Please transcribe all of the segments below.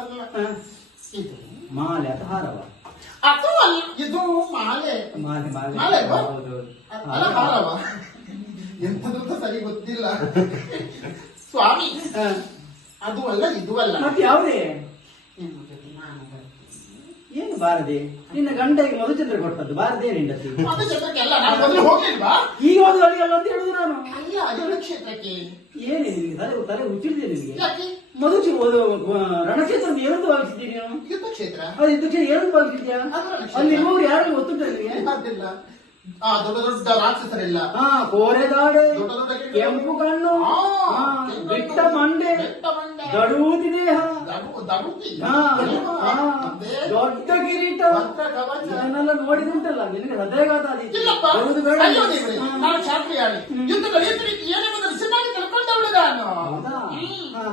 ಅಂತಾರಲ್ಲ ಇದು ಮಾಲೆ ಅಥವಾ ಹಾರವ? ಅದು ಅಲ್ಲ, ಇದು ಮಾಲೆ. ಮಾಲೆ ಮಾಲೆ ಮಾಲೆ ಅಲ್ವಾ? ಹೌದು. ಅಲ್ಲ ಹಾರವ ಎಂತದ್ದು ಸರಿ ಗೊತ್ತಿಲ್ಲ ಸ್ವಾಮಿ. ಅದು ಅಲ್ಲ ಇದು ಅಲ್ಲ. ಮತ್ತೆ ಯಾವುದೇ ನಿಮ್ಮ ಜೊತೆ ನಾನು ಬರ್ತೀನಿ. ಏನು ಬಾರದೆ? ನಿನ್ನ ಗಂಟೆಗೆ ಮಧುಚಂದ್ರ ಕೊಟ್ಟದ್ದು ಬಾರದೆ ನಿಂಡತಿ? ಅದು ಕ್ಷೇತ್ರಕ್ಕೆಲ್ಲ ನಾನು ಮೊದಲು ಹೋಗ್ಲಿಲ್ವಾ? ಈಗ ಹೋದ ಅಲ್ಲ ಅಂತ ಹೇಳುದು ನಾನು. ಅಲ್ಲ ಅದೇ ಕ್ಷೇತ್ರಕ್ಕೆ. ಏನೇ ನಿನಗೆ ತಲೆ ತಲೆ ಹುಚ್ಚಿಡಿದೆ ನಿನಗೆ? ಯಾಕೆ? ಮಧುಚಿ ರಣಕ್ಷೇತ್ರ ಏನಂತ ಭಾವಿಸಿದ್ದೀನಿ ನೀನು? ಯುದ್ಧ ಕ್ಷೇತ್ರ. ಅದು ಯುದ್ಧ ಏನಂತ ಭಾವಿಸಿದ್ಯಾ? ಅಲ್ಲಿ ಇರುವವರು ಯಾರು ಗೊತ್ತುಂಟ ನಿನಗೆ? ಅದಿಲ್ಲ. ದೊಡ್ಡ ದೊಡ್ಡ ರಾಕ್ಷಸರೆಲ್ಲ. ಕೋರೆದಾಡೆ, ದೊಡ್ಡ ದೊಡ್ಡ ಕೆಂಪು ಕಣ್ಣು, ಬಿಟ್ಟ ಮಂಡೆ, ದಡುವುದಿ ದೇಹ, ದಡುತಿ, ದೊಡ್ಡ ಕಿರೀಟ, ಕವಚ ಇದನ್ನೆಲ್ಲ ನೋಡಿದುಂಟಲ್ಲ ನಿನಗೆ ಹೃದಯಘಾತ ಆದೀತು. ಇಲ್ಲಪ್ಪ. ಹೌದು ಬೇಡ. ಅಯ್ಯೋ ದೇವರೇ, ನಾನು ಕ್ಷಾತ್ರಿಯಾಳಿ. ಯುದ್ಧ ನಡೆಯುತ್ತ ರೀತಿ ಏನೆಂಬುದನ್ನು ಚೆನ್ನಾಗಿ ತಿಳ್ಕೊಂಡವಳು ನಾನು. ಹೌದಾ?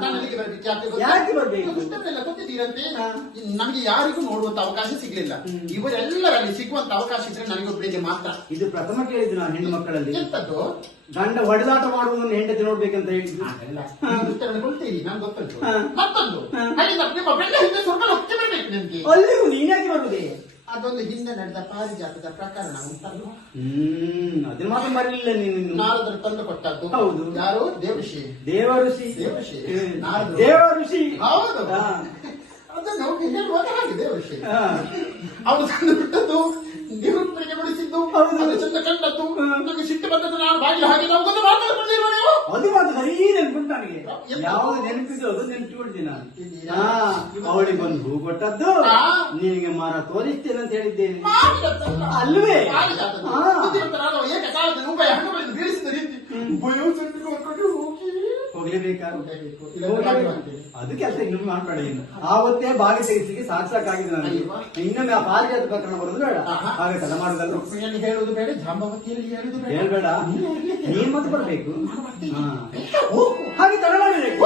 ನಾನು ಅಲ್ಲಿಗೆ ಬರ್ಬೇಕು. ಯಾಕೆ ಗೊತ್ತಾ? ಯಾಕೆ ಬರ್ಬೇಕು? ಪುಸ್ತಕನೆಲ್ಲ ಗೊತ್ತಿದ್ದೀರಂತೆ. ನಮಗೆ ಯಾರಿಗೂ ನೋಡುವಂತ ಅವಕಾಶ ಸಿಗ್ಲಿಲ್ಲ. ಇವರೆಲ್ಲರಲ್ಲಿ ಸಿಗುವಂತ ಅವಕಾಶ ಇದ್ರೆ ನನಗೊಬ್ಬರಿಗೆ ಮಾತ್ರ. ಇದು ಪ್ರಥಮ ಕೇಳಿದ್ದು ನಾನು ಹೆಣ್ಣು ಮಕ್ಕಳಲ್ಲಿ. ಎಂತದ್ದು? ಗಂಡ ಹೊಡೆದಾಟ ಮಾಡುವುದನ್ನು ಹೆಂಡತಿ ನೋಡ್ಬೇಕಂತ ಹೇಳಿದ್ದು. ಗೊತ್ತಿರಿ, ನಾನು ಗೊತ್ತುಂಟು. ಮತ್ತೊಂದು ಅಲ್ಲಿಂದ ನಿಮ್ಮ ಬೆಳ್ಳ ಹಿಂದೆ ಸ್ವಲ್ಪ ಹೊತ್ತೆ ಬರಬೇಕು ನಿಮ್ಗೆ. ಅಲ್ಲಿಗೂ ನೀನ್ಯಾಕೆ ಬರುವುದೇ? ಅದೊಂದು ಹಿಂದೆ ನಡೆದ ಪಾರಿಜಾತದ ಪ್ರಕರಣ ಉಂಟಲ್ಲ. ಅದನ್ನ ಮಾತ್ರ ಮರಲಿಲ್ಲ ನೀನು. ನಾರದರು ತಂದು ಕೊಟ್ಟದ್ದು. ಹೌದು. ಯಾರು? ದೇವಋಷಿ. ದೇವಋಷಿ. ದೇವಋಷಿ. ದೇವಋಷಿ. ಹೌದು. ಅದನ್ನು ಹೇಳುವಾಗ ಹಾಗೆ ದೇವಋಷಿ ಅವನು ತಂದು ಬಿಟ್ಟದ್ದು, ನಿರೂಪಣೆಗೆ ಬಿಡಿಸಿದ್ದು, ಅದು ಚಂದ ಕಂಡದ್ದು, ನನಗೆ ಸಿಟ್ಟು ಬಂದದ್ದು. ನಾನು ಬಾಗಿಲು ಹಾಗೆ ನಾವು ಮಾತಾಡ್ಕೊಂಡಿರುವ ನೀವು. ಅದು ಮಾತ್ರ ಸರಿ ನೆನ್ಪುಂಟು ನನಗೆ. ಯಾವ್ದು ನೆನಪಿದ್ದು ಅದು ನೆನಪಿಕೊಳ್ತೀನಿ ನಾನು. ಅವಳಿಗೆ ಒಂದು ಹೂ ಕೊಟ್ಟದ್ದು, ನಿನಗೆ ಮರ ತೋರಿಸ್ತೇನೆ ಅಂತ ಹೇಳಿದ್ದೇನೆ ಅಲ್ವೇ? ಏಕಕಾಲದಲ್ಲಿ ಉಭಯ ಹಣ್ಣುಗಳನ್ನು ಬೀಳಿಸಿದ ರೀತಿ ಹೋಗ್ಲೇಬೇಕಾ? ಅದು ಕೆಲಸ ಇನ್ನೊಮ್ಮೆ ಮಾಡ್ಬೇಡ. ಇನ್ನು ಆವತ್ತೇ ಬಾಗಿ ತೆಗೆಸಿಗೆ ಸಾಕಾಗಿದೆ ನನಗೆ. ಇನ್ನೊಮ್ಮೆ ಆ ಪಾರಿಜಾತ ಪ್ರಕರಣ ಬರೋದು ಬೇಡ. ಹಾಗೆ ತಡ ಮಾಡುದಲ್ಲ. ಹೇಳುದು ಬೇಡ, ಜಾಂಬವತಿಯಲ್ಲಿ ಹೇಳುದು ಬೇಡ. ಹೇಳ್ಬೇಡ, ನೀನ್ ಮತ್ತೆ ಬರ್ಬೇಕು. ಹಾಗೆ ತಡ ಮಾಡಬೇಕು.